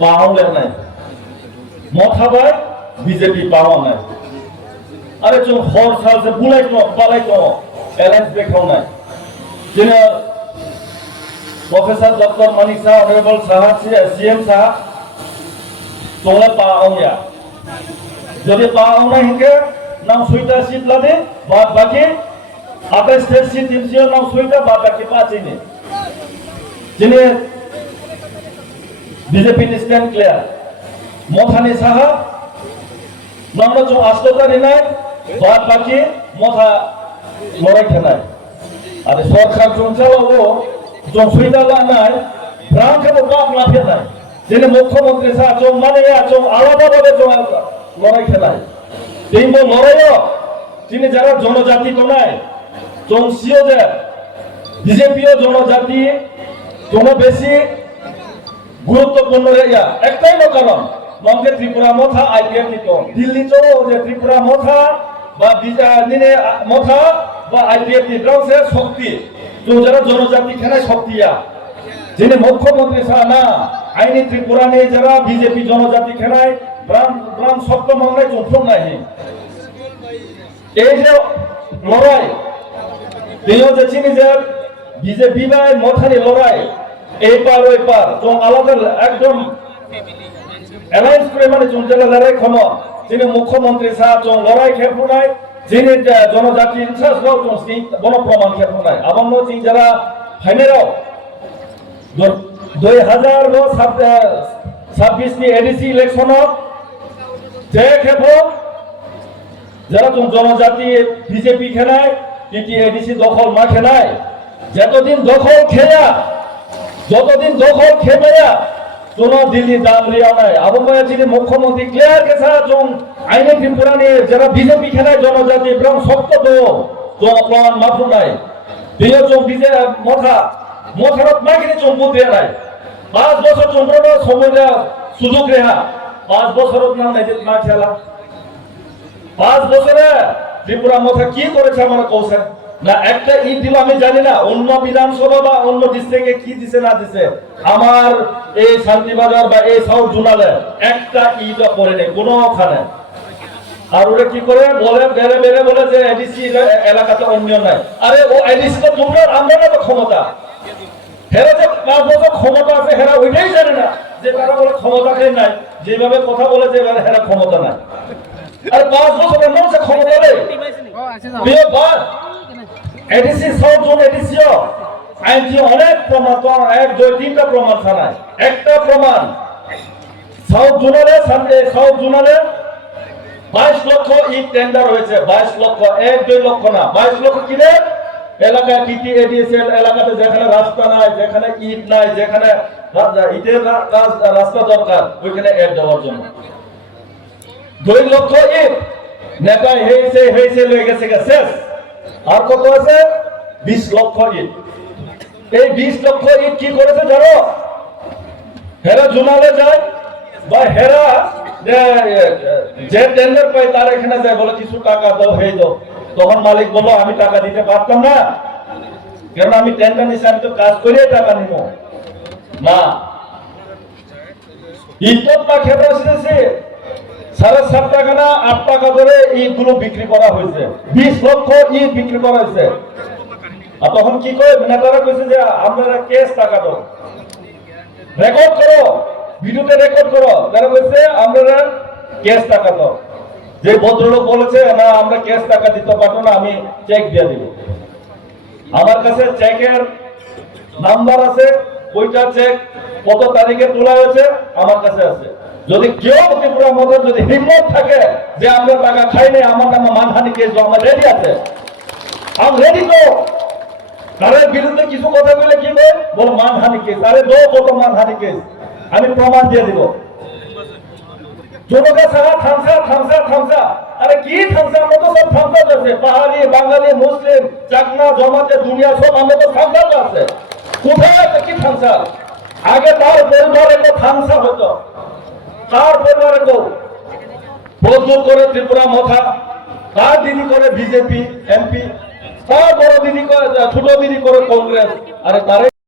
পাওয়া নাই মথাবাই বিজেপি পাওয়া নাই আরে চোখ হর সালসে বুলাই তো পালাই তো এলাইন্স দেখাও নাই যিনি প্রফেসর ডক্টর মানিক শাহ অনারেবল সাহা সিএম সাহা তোমরা পাওয়া যদি পাওয়া নাই হিকে নাম সুইটা সিট লাদে বাদ বাকি 28 সিট তিনশো নাম সুইটা বাদ বাকি পাঁচই যিনি বিজেপি স্ট্যান্ড ক্লিয়ার মথানি সাহা নামরা जो আস্ততারি নাই বাদ বাকি মথা লড়াই খেলায় আর সরকার চঞ্চালও জনসুইদালা নাই ব্রাঙ্কে তো বাপ লাফে নাই যিনি মুখ্যমন্ত্রী সাহা চোখ মানে চোখ আলাদাভাবে লড়াই খেলায় এই লড়াইও তিনি যারা জনজাতি তো নাই চংসিও যে বিজেপিও জনজাতি কোনো বেশি গুরুত্বপূর্ণ ইয়া একটাই কারণ নঙ্গে ত্রিপুরা মথা আইপিএফ নিত দিল্লি তো যে ত্রিপুরা মথা বা দিনে মথা বা আইপিএফ নিতে শক্তি তো যারা জনজাতি খেলায় শক্তিয়া যিনি মুখ্যমন্ত্রী সাহা না আইনি ত্রিপুরা নিয়ে যারা বিজেপি জনজাতি খেলায় ব্রাম শক্ত মামলায় চুপ নাই এই যে লড়াই তিনিও যে চিনি যে বিজেপি বাই মথানি লড়াই এই পার ওই পার তো আলাদা একদম এলাইন্স করে মানে চুনজেলা লড়াই ক্ষম যিনি মুখ্যমন্ত্রী সাহা চং লড়াই খেপু নাই যিনি জনজাতি ইন্টারেস্ট রাও চং বন প্রমাণ খেপু নাই আবান্ন চিং যারা ফাইনারাও 2026 নি এডিসি ইলেকশন যে খেপু যারা চং জনজাতি বিজেপি খেলায় টিটি এডিসি দখল মা খেলায় যতদিন দখল খেয়া যতদিন দখল খেবেয়া কোন দিল্লি দাম লিয়া নাই আবহাওয়া যিনি মুখ্যমন্ত্রী ক্লিয়ার কে সাথে চং আইনে ত্রিপুরা নিয়ে যারা বিজেপি খেলায় জনজাতি এবং শক্ত তো প্রমাণ মাফু নাই দিও চং বিজে মথারত মাগিনি চং বুদ্ধি নাই 5 বছর চন্দ্রনা সময় সুযোগ রেহা 5 বছরত নাম নাই যে মা খেলা 5 বছরে ত্রিপুরা মথা কি করেছে আমরা কৌশল না একটা ইট দিল আমি জানি না অন্য বিধানসভা বা অন্য ডিস্ট্রিক্টে কি দিছে না দিছে আমার এই শান্তিবাজার বা এই সাউথ জোনালে একটা ইট করে নেই কোনো ওখানে আর ওরা কি করে বলে বেড়ে বেড়ে বলে যে এডিসি এলাকাতে অন্য নাই আরে ও এডিসি তো তোমরা আমরা না তো ক্ষমতা হেরা যে 5 বছর ক্ষমতা আছে হেরা ওইটাই জানে না যে তারা বলে ক্ষমতাটাই নাই যেভাবে কথা বলে যে হেরা ক্ষমতা নাই আর 5 বছরের মানুষের ক্ষমতা নেই এডিসি সাউথ জোন এডিসিও আইনটি অনেক প্রমাণ তো 1 2 3টা প্রমাণ থানায় একটা প্রমাণ সাউথ জোনালে 22 লক্ষ ইট টেন্ডার হয়েছে 22 লক্ষ 1 2 লক্ষ না 22 লক্ষ কিনে এলাকা টিটি এডিএসএল এলাকাতে যেখানে রাস্তা নাই যেখানে ইট নাই যেখানে ইটের রাস্তা দরকার ওইখানে এড দেওয়ার জন্য 2 লক্ষ ইট নেতা হয়েছে লয়ে গেছে শেষ আর কত আছে 20 লক্ষ ইট এই 20 লক্ষ ইট কি করেছে জানো হেরা জোনালে যায় বা হেরা যে টেন্ডার পায় তার এখানে যায় বলে কিছু টাকা দাও হেই দাও তখন মালিক বলো আমি টাকা দিতে পারতাম না কারণ আমি টেন্ডার নিছি আমি তো কাজ করে টাকা নিব না ইটত না খেতে আসতেছে 7.5 টাকা না 8 টাকা ধরে ইটগুলো বিক্রি করা হয়েছে 20 লক্ষ ইট বিক্রি করা হয়েছে আর তখন কি করে নেতারা কইছে যে আপনারা কেস টাকা দাও রেকর্ড করো ভিডিওতে রেকর্ড করো তারা কইছে আপনারা কেস টাকা দাও যে ভদ্রলোক বলেছে না আমরা কেস টাকা দিতে পারবো না আমি চেক দিয়ে দিব আমার কাছে চেকের নাম্বার আছে ওইটা চেক কত তারিখে তোলা হয়েছে আমার কাছে আছে যদি কেউ ত্রিপুরা মধ্যে যদি হিম্মত থাকে যে আমরা টাকা খাই নাই আমার নামে মানহানি কেস আমরা রেডি আছে আমি রেডি তো তার বিরুদ্ধে কিছু কথা বলে কি বল মানহানি কেস আরে দো কত মানহানি কেস আমি প্রমাণ দিয়ে দিব জনতা সারা থামসা আরে কি থামসা আমরা তো সব থামসা আছে পাহাড়ি বাঙালি মুসলিম চাকমা জমাতে দুনিয়া সব আমরা তো থামসা আছে কোথায় আছে কি থামসা আগে তার পরিবারে তো থামসা হতো তার পরিবারে তো প্রচুর করে ত্রিপুরা মথা তার দিদি করে বিজেপি এমপি তার বড় দিদি করে ছোট দিদি করে কংগ্রেস আরে তার